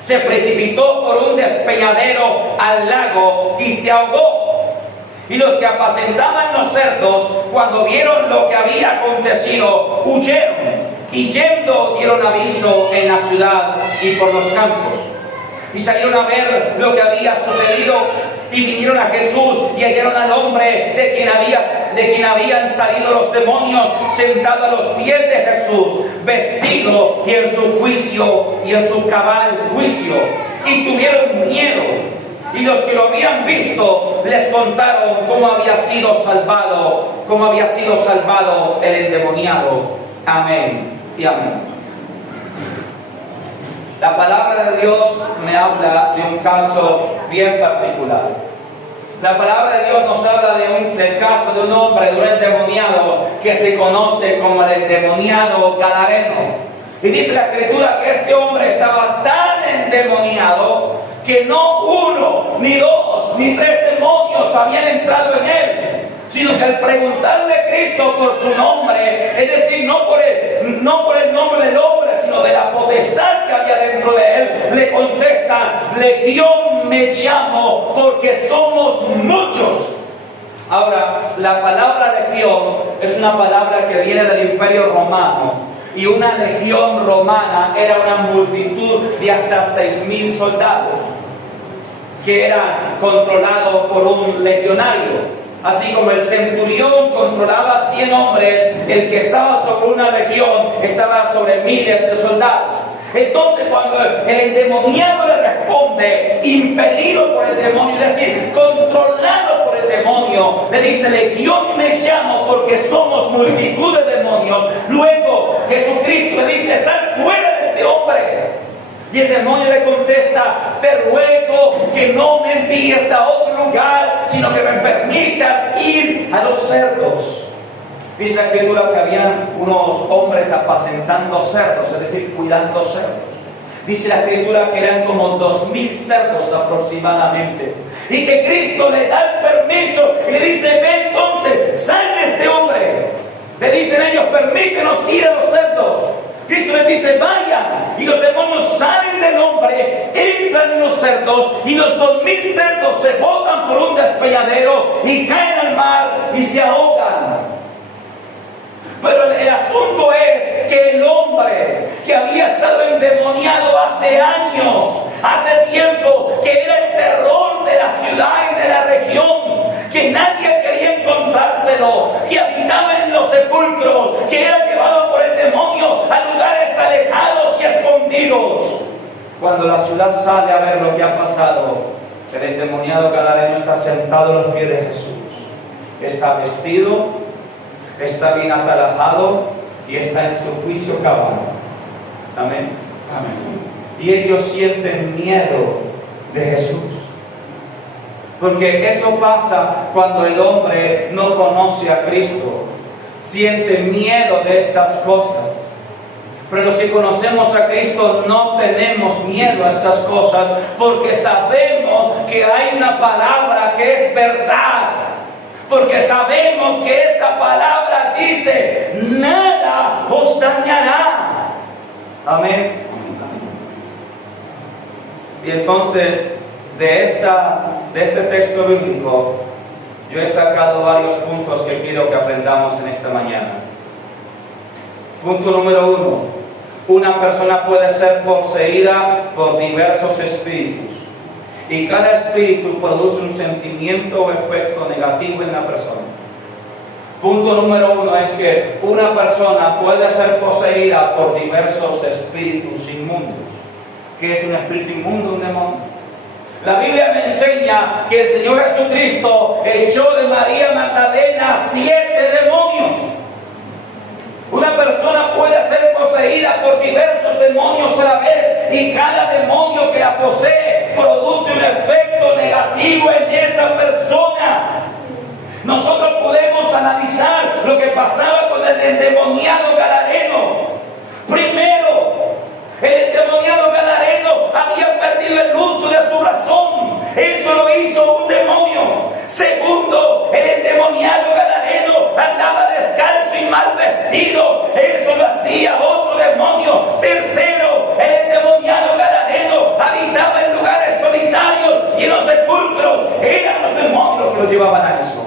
se precipitó por un despeñadero al lago y se ahogó. Y los que apacentaban los cerdos, cuando vieron lo que había acontecido, huyeron, y yendo dieron aviso en la ciudad y por los campos. Y salieron a ver lo que había sucedido, y vinieron a Jesús y hallaron al hombre de quien habían salido los demonios, sentado a los pies de Jesús, vestido y en su juicio y en su cabal juicio. Y tuvieron miedo. Y los que lo habían visto les contaron cómo había sido salvado el endemoniado. Amén y amén. La palabra de Dios me habla de un caso bien particular. La palabra de Dios nos habla del caso de un hombre, de un endemoniado que se conoce como el endemoniado gadareno. Y dice la Escritura que este hombre estaba tan endemoniado que no uno, ni dos, ni tres demonios habían entrado en él, sino que al preguntarle a Cristo por su nombre, es decir, no por el nombre del hombre, sino de la potestad que había dentro de él, le contesta: Legión me llamo, porque somos muchos. Ahora, la palabra legión es una palabra que viene del Imperio Romano. Y una legión romana era una multitud de hasta 6.000 soldados que eran controlados por un legionario. Así como el centurión controlaba 100 hombres, el que estaba sobre una legión estaba sobre miles de soldados. Entonces, cuando el endemoniado le responde, impelido por el demonio, es decir, controlado por el demonio, le dice: legión me llamo porque somos multitud de demonios. Luego Jesucristo le dice: sal fuera de este hombre. Y el demonio le contesta: te ruego que no me envíes a otro lugar, sino que me permitas ir a los cerdos. Dice la Escritura que habían unos hombres apacentando cerdos, es decir, cuidando cerdos. Dice la Escritura que eran como 2.000 cerdos aproximadamente. Y que Cristo le da el permiso y le dice: ve entonces, sal de este hombre. Le dicen ellos: permítenos ir a los cerdos. Cristo les dice: vayan. Y los demonios salen del hombre, entran en los cerdos, y los 2.000 cerdos se botan por un despeñadero y caen al mar y se ahogan. Pero el asunto es que el hombre que había estado endemoniado hace años, hace tiempo, que era el terror de la ciudad y de la región, que nadie quería encontrárselo, que habitaba en los sepulcros, que era llevado por el demonio a lugares alejados y escondidos. Cuando la ciudad sale a ver lo que ha pasado, el endemoniado gadareno está sentado a los pies de Jesús. Está vestido, está bien atalajado y está en su juicio cabal. Amén. Amén. Y ellos sienten miedo de Jesús. Porque eso pasa cuando el hombre no conoce a Cristo. Siente miedo de estas cosas. Pero los que conocemos a Cristo no tenemos miedo a estas cosas, porque sabemos que hay una palabra que es verdad. Porque sabemos que esa palabra dice: nada os dañará. Amén. Y entonces, de este texto bíblico, yo he sacado varios puntos que quiero que aprendamos en esta mañana. Punto número 1. Una persona puede ser poseída por diversos espíritus. Y cada espíritu produce un sentimiento o efecto negativo en la persona. Punto número 1 es que una persona puede ser poseída por diversos espíritus inmundos. ¿Qué es un espíritu inmundo? Un demonio. La Biblia me enseña que el Señor Jesucristo echó de María Magdalena 7 demonios. Una persona puede ser poseída por diversos demonios a la vez, y cada demonio que la posee produce un efecto negativo en esa persona. Nosotros podemos analizar lo que pasaba con el endemoniado gadareno. Primero, el endemoniado gadareno había perdido el uso de su razón. Eso lo hizo un demonio. Segundo, el endemoniado gadareno andaba descalzo y mal vestido. Eso lo hacía otro demonio. Tercero, el endemoniado gadareno habitaba en lugares solitarios y en los sepulcros. Eran los demonios que lo llevaban a eso.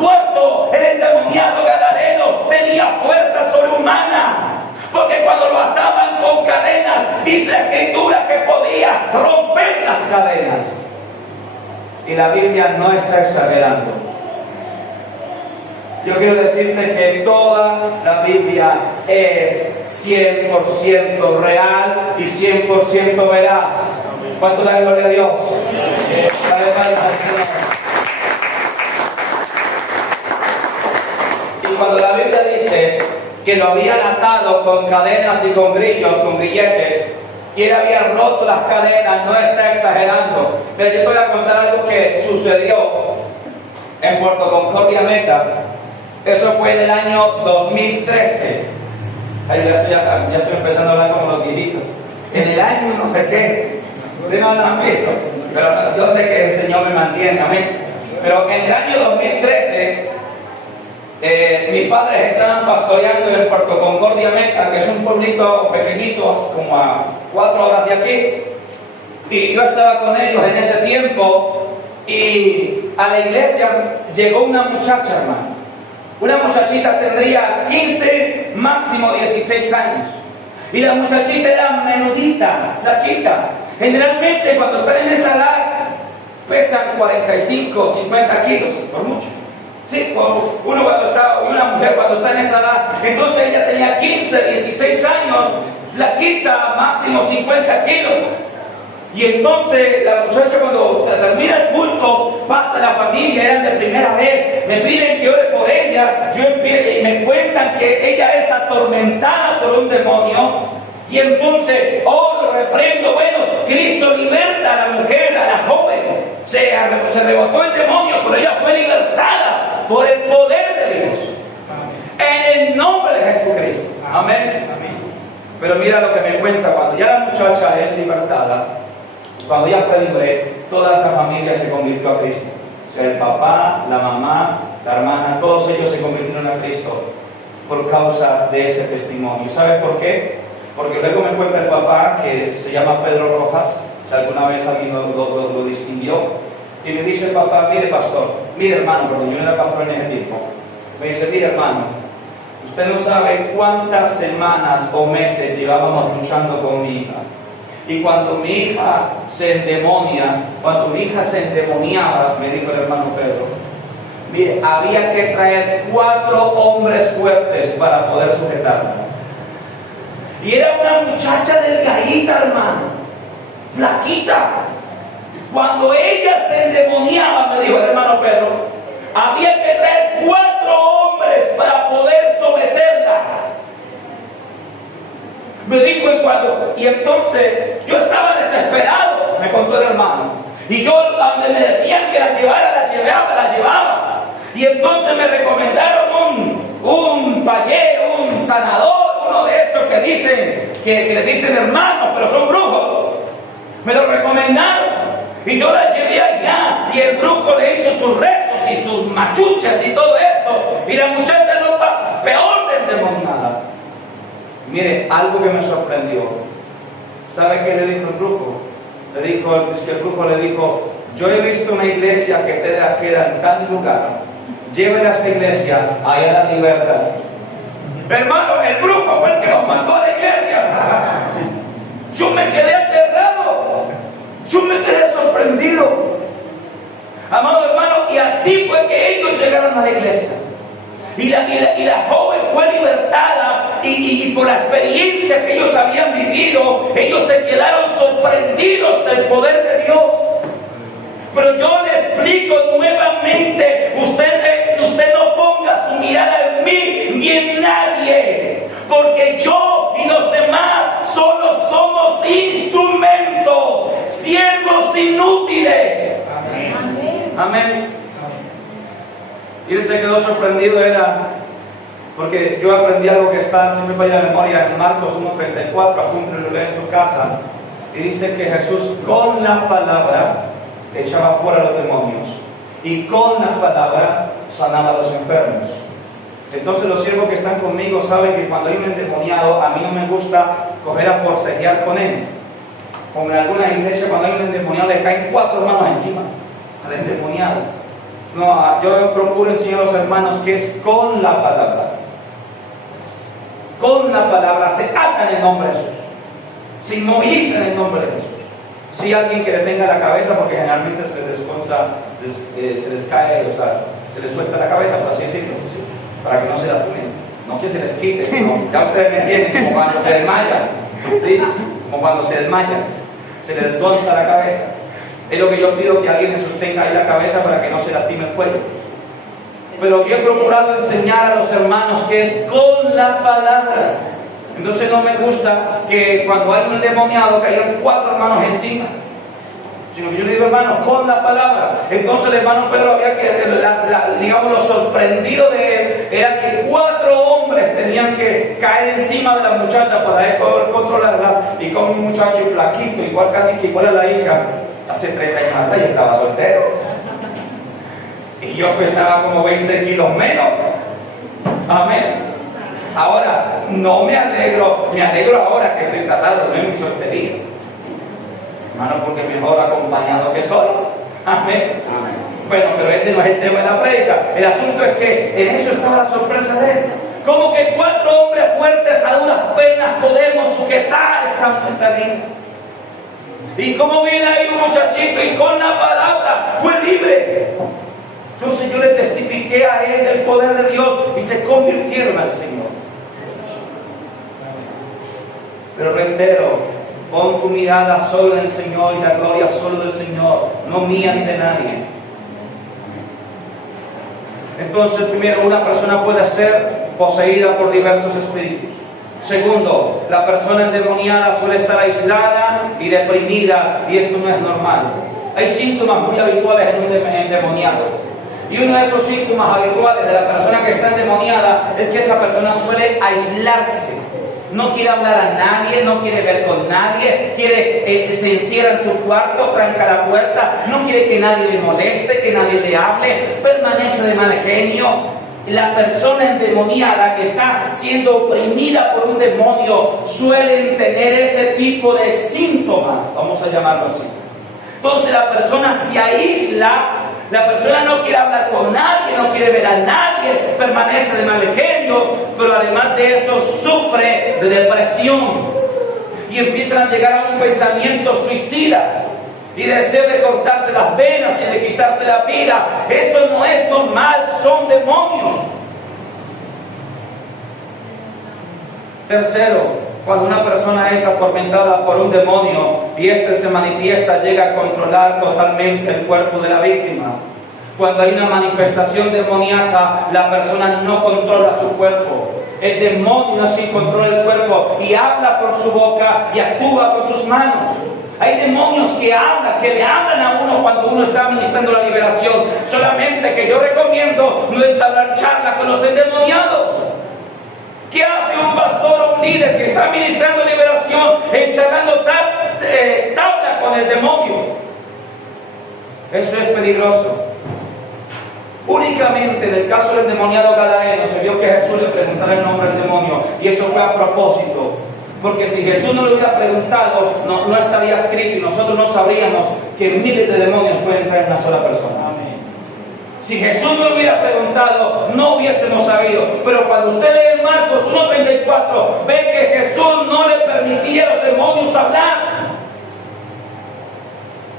Cuarto, el endemoniado gadareno tenía fuerza sobrehumana, porque cuando lo ataban con cadenas, dice la Escritura que podía romper las cadenas. Y la Biblia no está exagerando. Yo quiero decirte que toda la Biblia es 100% real y 100% veraz. ¿Cuánto da gloria a Dios? Dale palmas al Señor. Y cuando la Biblia dice que lo habían atado con cadenas y con grillos, con grilletes, y él había roto las cadenas, no está exagerando. Pero yo te voy a contar algo que sucedió en Puerto Concordia, Meta. Eso fue en el año 2013. Ay, ya estoy empezando a hablar como los guiritos. En el año no sé qué. Ustedes no lo han visto, pero yo sé que el Señor me mantiene, amén. Pero en el año 2013, mis padres estaban pastoreando en Puerto Concordia, Meta, que es un pueblito pequeñito, como a 4 horas de aquí. Y yo estaba con ellos en ese tiempo, y a la iglesia llegó una muchacha, hermano. Una muchachita tendría 15, máximo 16 años. Y la muchachita era menudita, flaquita. Generalmente cuando están en esa edad pesan 45, 50 kilos, por mucho. Sí, una mujer cuando está en esa edad, entonces ella tenía 15, 16 años, flaquita, máximo 50 kilos. Y entonces la muchacha cuando termina el culto, pasa la familia, eran de primera vez, me piden que ore por ella, y me cuentan que ella es atormentada por un demonio. Y entonces, reprendo, bueno, Cristo liberta a la mujer, a la joven. Se rebotó el demonio, pero ella fue libertada por el poder de Dios. En el nombre de Jesucristo. Amén. Pero mira lo que me cuenta, cuando ya la muchacha es libertada, cuando ella fue libre, toda esa familia se convirtió a Cristo. O sea, el papá, la mamá, la hermana, todos ellos se convirtieron a Cristo por causa de ese testimonio. ¿Sabe por qué? Porque luego me cuenta el papá, que se llama Pedro Rojas, si alguna vez alguien lo distinguió, y me dice el papá, mire pastor, mire hermano, porque yo no era pastor en ese tiempo, me dice, mire hermano, usted no sabe cuántas semanas o meses llevábamos luchando con mi hija. Y cuando mi hija se endemoniaba, me dijo el hermano Pedro, mire, había que traer 4 hombres fuertes para poder sujetarla. Y era una muchacha delgadita, hermano, flaquita. Cuando ella se endemoniaba, me dijo el hermano Pedro, había que traer 4 hombres para poder someterla. Me dijo y entonces yo estaba desesperado, me contó el hermano. Y yo, donde me decían que la llevara, la llevaba. Y entonces me recomendaron un payé, un sanador, uno de estos que dicen, que le dicen hermanos, pero son brujos. Me lo recomendaron. Y yo la llevé allá, y el brujo le hizo sus rezos y sus machuchas y todo eso. Y la muchacha no va peor de endemoniada. Mire, algo que me sorprendió. ¿Sabe qué le dijo el brujo? El brujo le dijo, yo he visto una iglesia que queda en tal lugar. Llévenla a esa iglesia, allá la libertad. Hermano, el brujo fue el que nos mandó a la iglesia. Yo me quedé aterrado. Yo me quedé sorprendido. Amado hermano, y así fue que ellos llegaron a la iglesia. Y la joven fue libertada y por la experiencia que ellos habían vivido, ellos se quedaron sorprendidos del poder de Dios. Pero yo le explico nuevamente, usted no ponga su mirada en mí ni en nadie, porque yo y los demás solo somos instrumentos, siervos inútiles. Amén. Amén. Y él se quedó sorprendido, porque yo aprendí algo que está, si me falla la memoria, en Marcos 1:34, apúntelo en su casa, y dice que Jesús con la palabra echaba fuera a los demonios, y con la palabra sanaba a los enfermos. Entonces los siervos que están conmigo saben que cuando hay un endemoniado, a mí no me gusta coger a forcejear con él. Como en algunas iglesias, cuando hay un endemoniado, le caen 4 manos encima al endemoniado. No, yo procuro enseñar a los hermanos que es con la palabra. Con la palabra se ata en el nombre de Jesús, se inmoviliza en el nombre de Jesús. Si alguien que le tenga la cabeza, porque generalmente se les cae, o sea, se les suelta la cabeza, por así decirlo, ¿sí? Para que no se lastimen, no que se les quite, sino, ya ustedes me entienden, como cuando se desmayan, ¿sí? Como cuando se desmayan, se les desgonza la cabeza. Es lo que yo pido, que alguien le sostenga ahí la cabeza para que no se lastime el cuello. Pero yo he procurado enseñar a los hermanos que es con la palabra. Entonces no me gusta que cuando hay un endemoniado caigan 4 hermanos encima, sino que yo le digo, hermano, con la palabra. Entonces el hermano Pedro había que, digamos, lo sorprendido de él era que 4 hombres tenían que caer encima de la muchacha para él poder controlarla, y con un muchacho flaquito, igual casi que igual a la hija. Hace 3 años atrás yo estaba soltero y yo pesaba como 20 kilos menos. Amén. Ahora no me alegro ahora que estoy casado, no en mi soltería, hermano, porque mejor acompañado que solo. Amén. Amén. Bueno, pero ese no es el tema de la prédica. El asunto es que en eso estaba la sorpresa de él. Como que 4 hombres fuertes a duras penas podemos sujetar esta vida. Y como viene ahí un muchachito y con la palabra fue libre. Entonces yo le testifiqué a él del poder de Dios y se convirtieron al Señor. Pero reitero, pon tu mirada solo en el Señor y la gloria solo del Señor, no mía ni de nadie. Entonces, primero, una persona puede ser poseída por diversos espíritus. Segundo, la persona endemoniada suele estar aislada y deprimida, y esto no es normal. Hay síntomas muy habituales en un endemoniado. Y uno de esos síntomas habituales de la persona que está endemoniada es que esa persona suele aislarse. No quiere hablar a nadie, no quiere ver con nadie, se encierra en su cuarto, tranca la puerta, no quiere que nadie le moleste, que nadie le hable, permanece de mal genio. La persona endemoniada que está siendo oprimida por un demonio suelen tener ese tipo de síntomas, vamos a llamarlo así. Entonces la persona se aísla, la persona no quiere hablar con nadie, no quiere ver a nadie, permanece de mal genio, pero además de eso sufre de depresión y empiezan a llegar a un pensamiento suicidas y deseo de cortarse las venas y de quitarse la vida. Eso no es normal, son demonios. Tercero, cuando una persona es atormentada por un demonio y éste se manifiesta, llega a controlar totalmente el cuerpo de la víctima. Cuando hay una manifestación demoníaca, la persona no controla su cuerpo. El demonio es quien controla el cuerpo y habla por su boca y actúa con sus manos. Hay demonios que hablan, que le hablan a uno cuando uno está ministrando la liberación. Solamente que yo recomiendo no entablar charla con los endemoniados. ¿Qué hace un pastor o un líder que está ministrando liberación charlando tabla con el demonio? Eso es peligroso. Únicamente en el caso del endemoniado gadareno se vio que Jesús le preguntara el nombre del demonio, y eso fue a propósito, porque si Jesús no lo hubiera preguntado, no estaría escrito y nosotros no sabríamos que miles de demonios pueden entrar en una sola persona. Amén. Si Jesús no lo hubiera preguntado, no hubiésemos sabido. Pero cuando usted lee en Marcos 1:34, ve que Jesús no le permitía a los demonios hablar.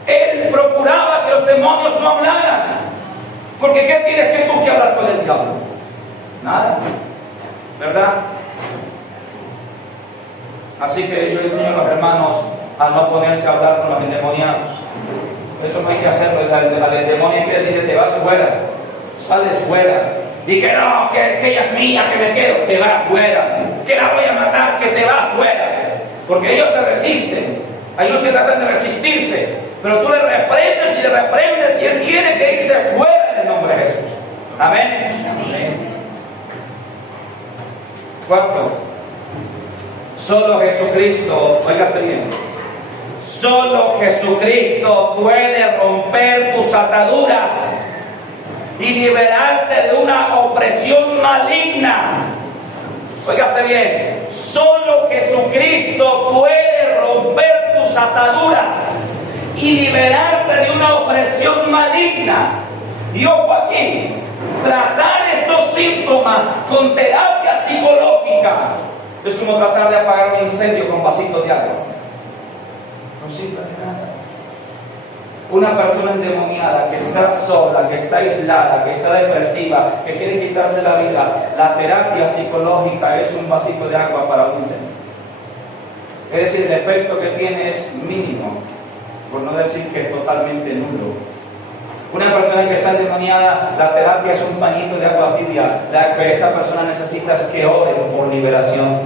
Él procuraba que los demonios no hablaran. Porque ¿qué tienes tú que hablar con el diablo? Nada, ¿verdad? Así que yo enseño a los hermanos a no ponerse a hablar con los endemoniados. Eso no hay que hacerlo. Al demonio hay que decirle: te vas fuera, sales fuera. Y que no, que ella es mía, que me quedo, te vas fuera. Que la voy a matar, que te vas fuera. Porque ellos se resisten. Hay unos que tratan de resistirse, pero tú le reprendes y él tiene que irse fuera en el nombre de Jesús. Amén. Amén. Cuarto, solo Jesucristo, óigase bien, solo Jesucristo puede romper tus ataduras y liberarte de una opresión maligna. Óigase bien, solo Jesucristo puede romper tus ataduras y liberarte de una opresión maligna. Y ojo aquí, tratar estos síntomas con terapia psicológica es como tratar de apagar un incendio con vasitos de agua. No sirve de nada. Una persona endemoniada que está sola, que está aislada, que está depresiva, que quiere quitarse la vida, la terapia psicológica es un vasito de agua para un incendio. Es decir, el efecto que tiene es mínimo, por no decir que es totalmente nulo. Una persona que está endemoniada, la terapia es un pañito de agua tibia. La que esa persona necesita es que oren por liberación.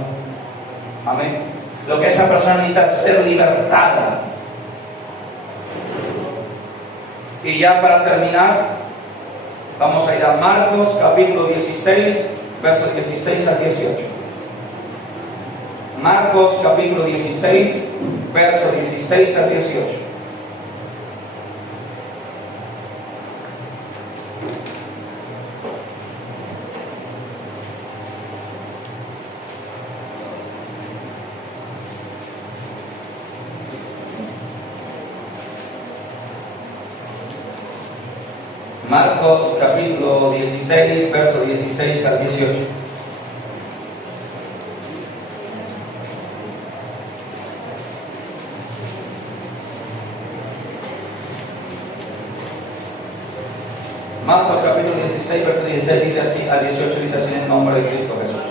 Amén. Lo que esa persona necesita es ser libertada. Y ya para terminar, vamos a ir a Marcos capítulo 16, versos 16 al 18. Marcos capítulo 16, versos 16 al 18. Marcos capítulo 16, verso 16 al 18. Marcos capítulo 16, verso 16 dice así, al 18 dice así en el nombre de Cristo Jesús.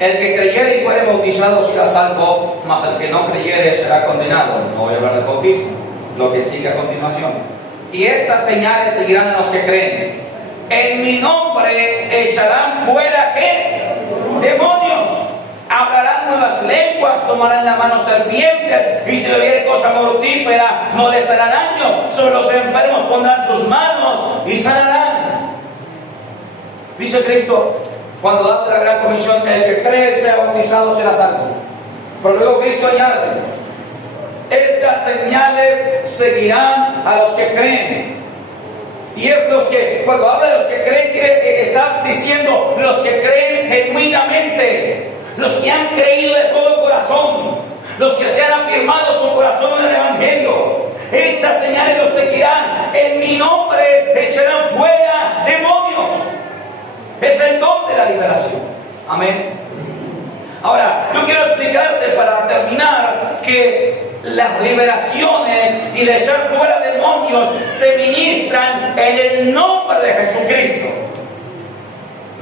El que creyere y fuere bautizado será salvo, mas el que no creyere será condenado. No voy a hablar del bautismo, lo que sigue a continuación. Y estas señales seguirán a los que creen. En mi nombre echarán fuera, ¿qué? Demonios. Hablarán nuevas lenguas, tomarán en la mano serpientes, y si bebiere cosa mortífera no les hará daño. Sobre los enfermos pondrán sus manos y sanarán. Dice Cristo, cuando hace la gran comisión, el que cree y sea bautizado será salvo. Pero luego Cristo añade, estas señales seguirán a los que creen. Y es los que, cuando habla de los que creen, está diciendo los que creen genuinamente, los que han creído de todo corazón, los que se han afirmado su corazón en el Evangelio. Estas señales los seguirán. En mi nombre echarán fuera demonios. Es el don de la liberación. Amén. Ahora, yo quiero explicarte para terminar que las liberaciones y el echar fuera demonios se ministran en el nombre de Jesucristo.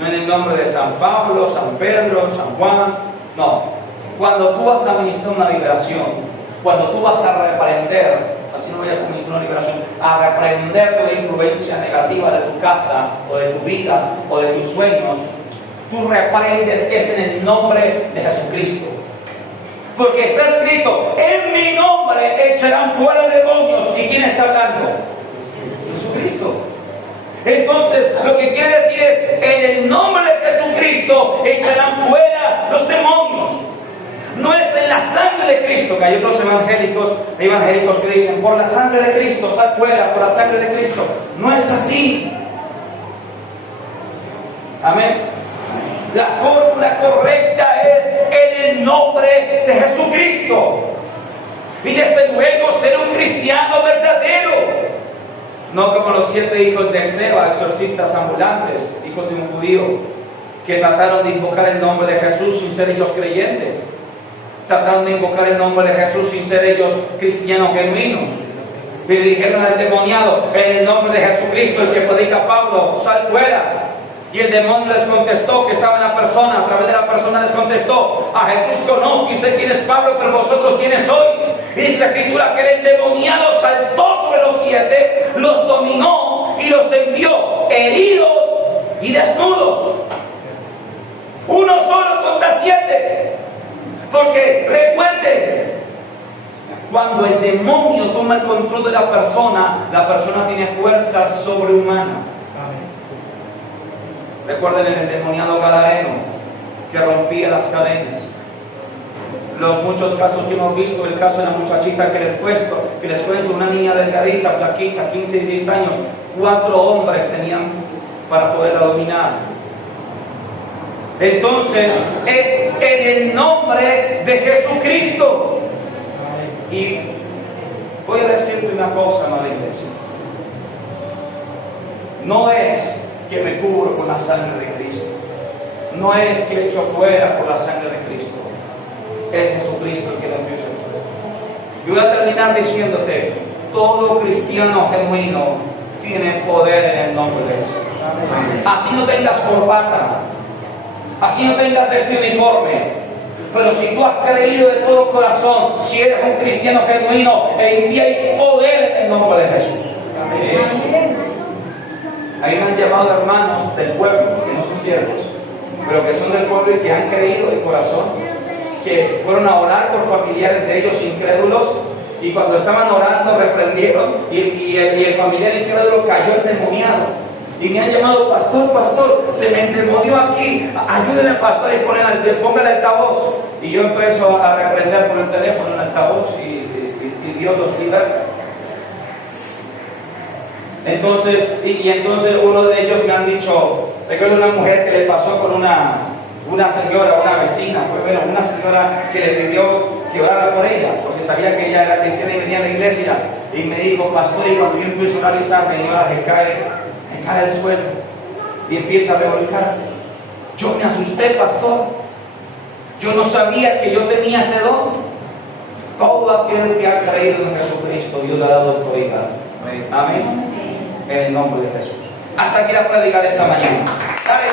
No en el nombre de San Pablo, San Pedro, San Juan. No. Cuando tú vas a ministrar una liberación, cuando tú vas a reprender, así no vayas a ministrar una liberación, a reprender toda influencia negativa de tu casa, o de tu vida, o de tus sueños, tú reprendes es en el nombre de Jesucristo. Porque está escrito, en mi nombre echarán fuera demonios. ¿Y quién está hablando? Jesucristo. Entonces, lo que quiere decir es, en el nombre de Jesucristo echarán fuera los demonios. No es en la sangre de Cristo, que hay otros evangélicos que dicen, por la sangre de Cristo, sal fuera, por la sangre de Cristo. No es así. Amén. La fórmula correcta es en el nombre de Jesucristo. Y desde luego ser un cristiano verdadero. No como los 7 hijos de Seba, exorcistas ambulantes, hijos de un judío, que trataron de invocar el nombre de Jesús sin ser ellos creyentes. Trataron de invocar el nombre de Jesús sin ser ellos cristianos genuinos. Y le dijeron al endemoniado, en el nombre de Jesucristo, el que predica Pablo, sal fuera. Y el demonio les contestó, que estaba en la persona, a través de la persona les contestó, a Jesús conozco y sé quién es Pablo, pero vosotros quiénes sois. Y dice la Escritura que el endemoniado saltó sobre los 7, los dominó y los envió heridos y desnudos. Uno solo contra 7. Porque recuerden, cuando el demonio toma el control de la persona tiene fuerza sobrehumana. Recuerden el endemoniado gadareno que rompía las cadenas. Los muchos casos que hemos visto, el caso de la muchachita que les cuento, una niña delgadita, flaquita, 15 y 10 años, 4 hombres tenían para poderla dominar. Entonces, es en el nombre de Jesucristo. Y voy a decirte una cosa, amada iglesia. No es que me cubro con la sangre de Cristo. No es que echo fuera por la sangre de Cristo. Es Jesucristo el que lo envió. Yo voy a terminar diciéndote, todo cristiano genuino tiene poder en el nombre de Jesús. Así no tengas corbata, así no tengas este uniforme, pero si tú has creído de todo corazón, si eres un cristiano genuino, en ti hay poder en el nombre de Jesús. Amén. Ahí me han llamado hermanos del pueblo, que no son siervos, pero que son del pueblo y que han creído de corazón, que fueron a orar por familiares de ellos incrédulos, y cuando estaban orando reprendieron, y el familiar incrédulo cayó endemoniado. Y me han llamado, pastor, se me endemonió aquí, ayúdeme pastor, y ponga el altavoz. Y yo empiezo a reprender por el teléfono el altavoz, y Dios los libera. Entonces uno de ellos me han dicho, recuerdo una mujer que le pasó con una señora, una vecina, una señora que le pidió que orara por ella, porque sabía que ella era cristiana y venía a la iglesia. Y me dijo, pastor, y cuando yo empiezo a analizar, me cae el suelo y empieza a revolcarse. Yo me asusté, pastor. Yo no sabía que yo tenía ese don. Todo aquel que ha creído en Jesucristo, Dios le ha dado autoridad. Amén. En el nombre de Jesús. Hasta aquí la prédica de esta mañana. Dale,